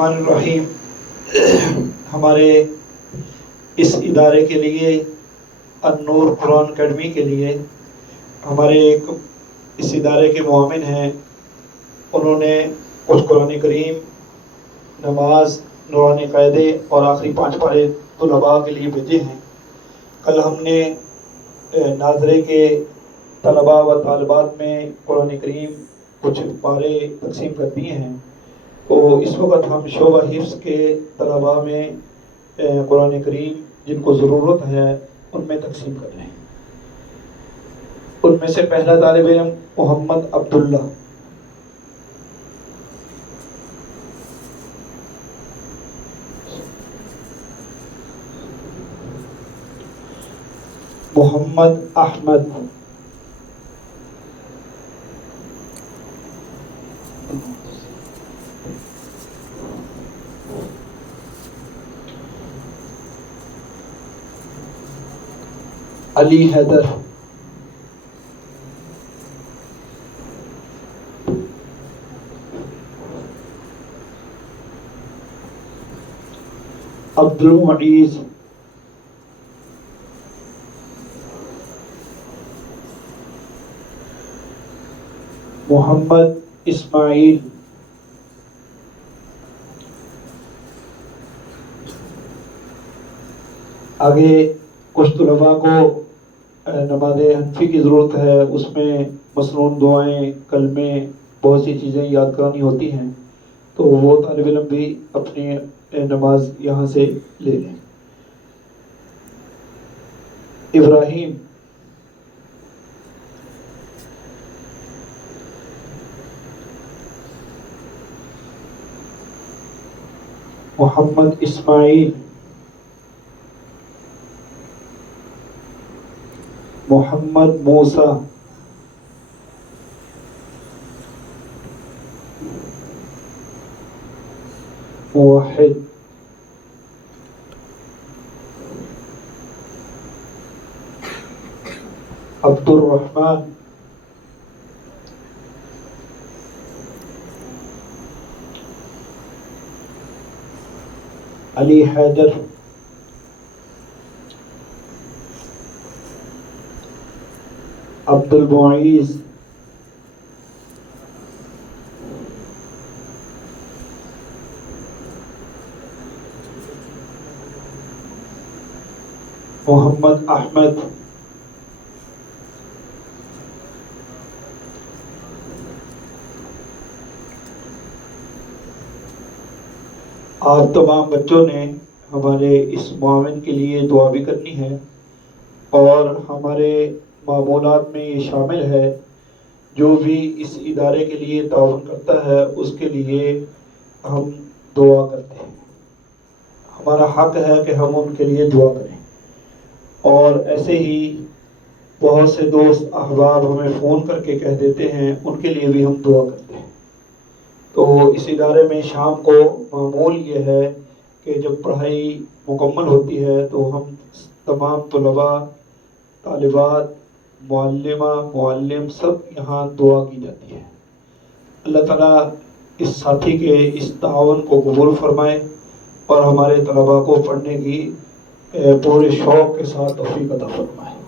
الرحمن الرحیم۔ ہمارے اس ادارے کے لیے، النور قرآن اکیڈمی کے لیے، ہمارے ایک اس ادارے کے معاون ہیں، انہوں نے کچھ قرآن کریم، نماز، نورانی قاعدے اور آخری 5 پارے طلباء کے لیے بھیجے ہیں۔ کل ہم نے ناظرے کے طلباء و طالبات میں قرآن کریم کچھ پارے تقسیم کر دیے ہیں، تو اس وقت ہم شعبہ حفظ کے طلباء میں قرآن کریم جن کو ضرورت ہے ان میں تقسیم کر رہے ہیں۔ ان میں سے پہلا طالب علم محمد عبداللہ۔ محمد احمد۔ علی حیدر۔ عبد المعیز۔ محمد اسماعیل۔ آگے کچھ طلباء کو نماز حنفی کی ضرورت ہے، اس میں مسنون دعائیں، کلمے، بہت سی چیزیں یاد کرانی ہوتی ہیں، تو وہ طالب علم بھی اپنی نماز یہاں سے لے لیں۔ ابراہیم۔ محمد اسماعیل۔ محمد موسیٰ۔ موحد۔ عبد الرحمن۔ علی حیدر۔ عبد المعیز۔ محمد احمد۔ آپ تمام بچوں نے ہمارے اس معاون کے لیے دعا بھی کرنی ہے، اور ہمارے معمولات میں یہ شامل ہے، جو بھی اس ادارے کے لیے تعاون کرتا ہے اس کے لیے ہم دعا کرتے ہیں۔ ہمارا حق ہے کہ ہم ان کے لیے دعا کریں، اور ایسے ہی بہت سے دوست احباب ہمیں فون کر کے کہہ دیتے ہیں، ان کے لیے بھی ہم دعا کرتے ہیں۔ تو اس ادارے میں شام کو معمول یہ ہے کہ جب پڑھائی مکمل ہوتی ہے تو ہم تمام طلباء، طالبات، معلمہ، معلم، سب یہاں دعا کی جاتی ہے۔ اللہ تعالیٰ اس ساتھی کے اس تعاون کو قبول فرمائے، اور ہمارے طلباء کو پڑھنے کی پورے شوق کے ساتھ توفیق عطا فرمائے۔